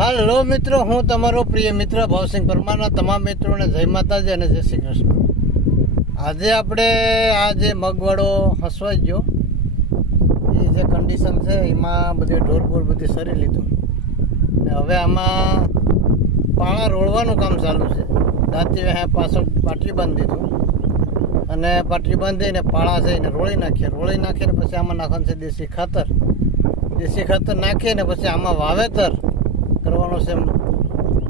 હાલો મિત્રો, હું તમારો પ્રિય મિત્ર ભાવસિંહ પરમારના તમામ મિત્રોને જય માતાજી અને જય શ્રી કૃષ્ણ. આજે આપણે આ જે મગવાળો હસવાઈ ગયો એ જે કન્ડિશન છે એમાં બધી ઢોરબોર બધી સરી લીધું ને હવે આમાં પાળા રોળવાનું કામ ચાલુ છે. દાંતી પાછળ પાટલી બાંધી દીધું અને પાટલી બાંધીને પાળા છે એને રોળી નાખીને પછી આમાં નાખવાનું છે દેશી ખાતર નાખીને પછી આમાં વાવેતર કરવાનું છે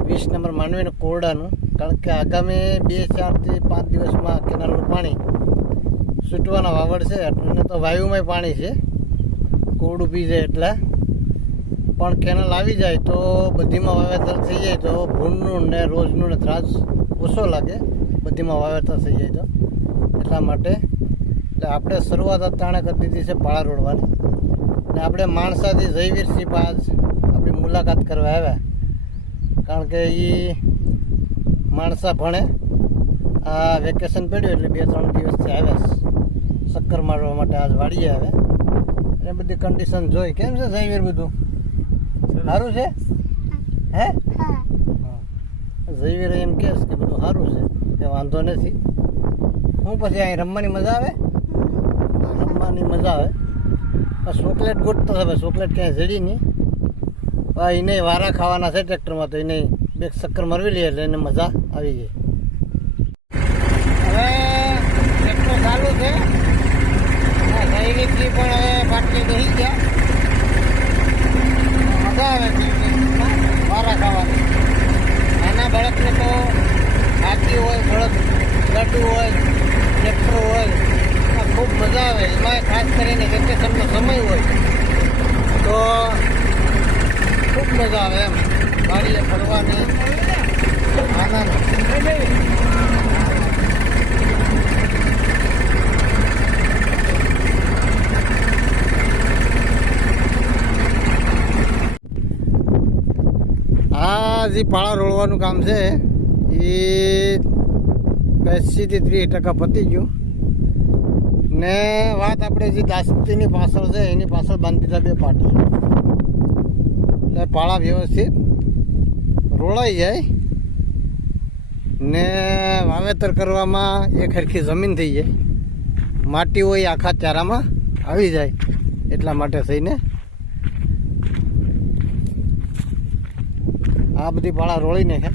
20 નંબર માંડવીને કોરડાનું. કારણ કે આગામી 2-4 થી 5 દિવસમાં કેનાલનું પાણી છૂટવાના વાવડ છે અને તો વાયુમાં પાણી છે, કોરડું પી જાય એટલે. પણ કેનાલ આવી જાય તો બધીમાં વાવેતર થઈ જાય તો ભૂનનું ને રોજનું ને ત્રાસ ઓછો લાગે, બધીમાં વાવેતર થઈ જાય તો. એટલા માટે એટલે આપણે શરૂઆત અતાણે કરી દીધી છે પાળા રોડવાની ને આપણે માણસાથી જયવીરસિંહ પાસ આપણી મુલાકાત કરવા આવ્યા. કારણ કે એ માણસા ભણે, આ વેકેશન પડ્યું એટલે 2-3 દિવસથી આવ્યા ચક્કર મારવા માટે. આજ વાડીએ આવ્યા અને બધી કન્ડિશન જોઈ. કેમ છે જયવીર? બધું સારું છે હે? જયવીર એમ કહે કે બધું સારું છે, કે વાંધો નથી. હું પછી અહીં રમવાની મજા આવે? ચોકલેટ ગોટતો હવે ચોકલેટ ક્યાંય જડી નહીં. એને વારા ખાવાના છે ટ્રેક્ટરમાં, તો એને 2 ચક્કર મરવી લઈએ એટલે એને મજા આવી ગઈ. હવે ટ્રેક્ટર ચાલુ છે, જયવીરથી પણ હવે પાટલી બેસી ગયા. મજા આવે છે વારા ખાવાની. નાના બળદને તો હાથી હોય, બળદ ગડું હોય, ટ્રેક્ટર હોય, ખૂબ મજા આવે. એમાં ખાસ કરીને વેકેશનનો સમય હોય તો ખૂબ મજા આવે એમ વાડીએ ફરવાની આનંદ. આ જે પાળા રોળવાનું કામ છે એ 80 થી 30% પતી ગયું ને વાત આપણે જે દાસ્તીની પાછળ છે એની પાછળ બાંધી દીધા 2 પાટી એટલે પાળા વ્યવસ્થિત રોળાઈ જાય ને વાવેતર કરવામાં એક હરખી જમીન થઈ જાય. માટી હોય આખા ચારામાં આવી જાય એટલા માટે થઈને આ બધી પાળા રોળીને છે.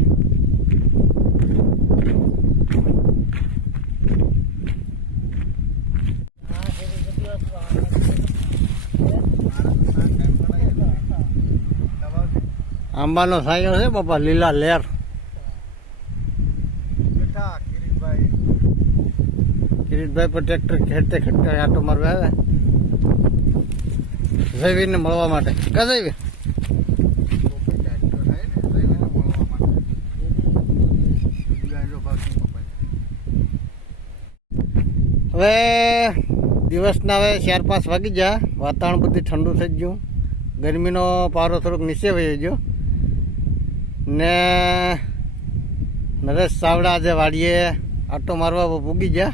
આંબાનો સાયો છે બાપા, લીલા લેર. કિરીટભાઈ પર ટ્રેક્ટર ખેડતે આટો મારવા આવે જયવીરને મળવા માટે. કા જયવીર? હવે દિવસના હવે 4-5 વાગી ગયા. વાતાવરણ બધું ઠંડુ થઈ ગયું, ગરમીનો પારો થોડોક નીચે વહી ગયો ને નરેશ ચાવડા આજે વાડીએ આટો મારવા પૂગી ગયા.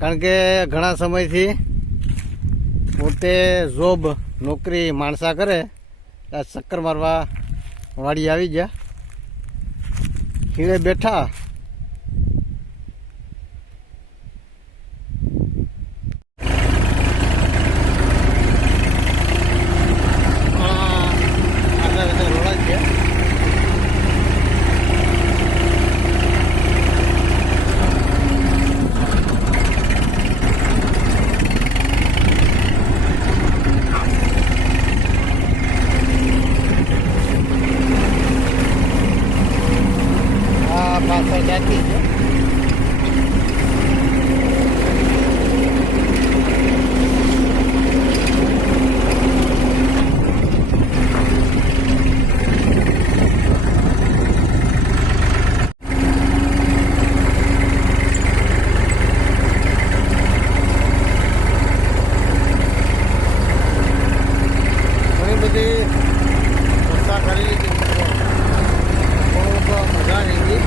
કારણ કે ઘણા સમયથી પોતે જોબ નોકરી માણસા કરે, ચક્કર મારવા વાડી આવી ગયા. ખીલે બેઠા પાછળ જાતી છે. ઘણી બધી રસ્તા કરી લીધી, મજા આવી ગઈ.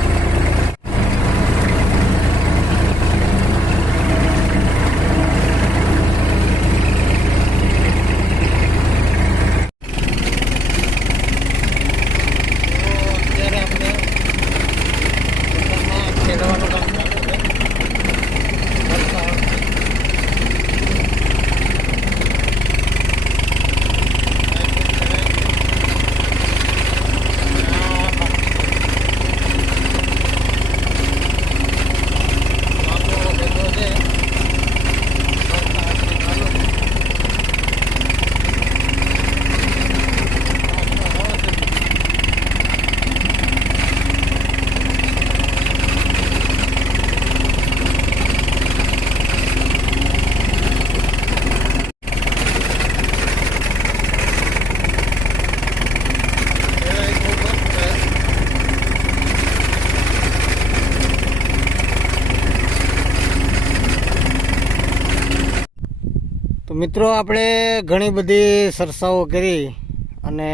મિત્રો આપણે ઘણી બધી ચર્ચાઓ કરી અને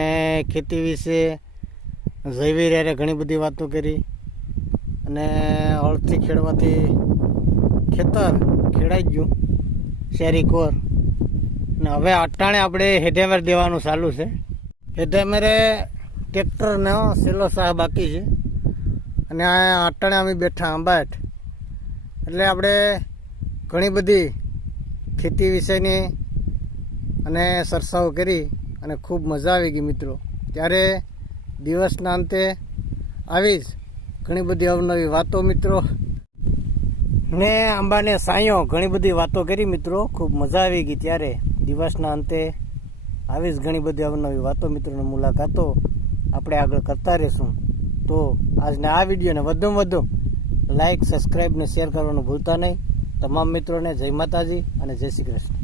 ખેતી વિશે જૈવિક રીતે ઘણી બધી વાતો કરી અને હળથી ખેડવાથી ખેતર ખેડાઈ ગયું શેરી કોર અને હવે અટાણે આપણે હેઠેમેર દેવાનું ચાલુ છે. હેઠેમેરે ટ્રેક્ટરનો સેલો સાહ બાકી છે અને આ અટાણે અમે બેઠા આંબાટ એટલે આપણે ઘણી બધી ખેતી વિશેની અને ચર્ચાઓ કરી અને ખૂબ મજા આવી ગઈ મિત્રો. ત્યારે દિવસના અંતે આવી જ ઘણી બધી અવનવી વાતો મિત્રો ને આંબાને સાયો ઘણી બધી વાતો કરી મિત્રો, ખૂબ મજા આવી ગઈ. ત્યારે દિવસના અંતે આવી જ ઘણી બધી અવનવી વાતો મિત્રોની મુલાકાતો આપણે આગળ કરતા રહીશું. તો આજના આ વિડીયોને વધુમાં વધુ લાઈક, સબસ્ક્રાઈબ ને શેર કરવાનું ભૂલતા નહીં. તમામ મિત્રોને જય માતાજી અને જય શ્રી કૃષ્ણ.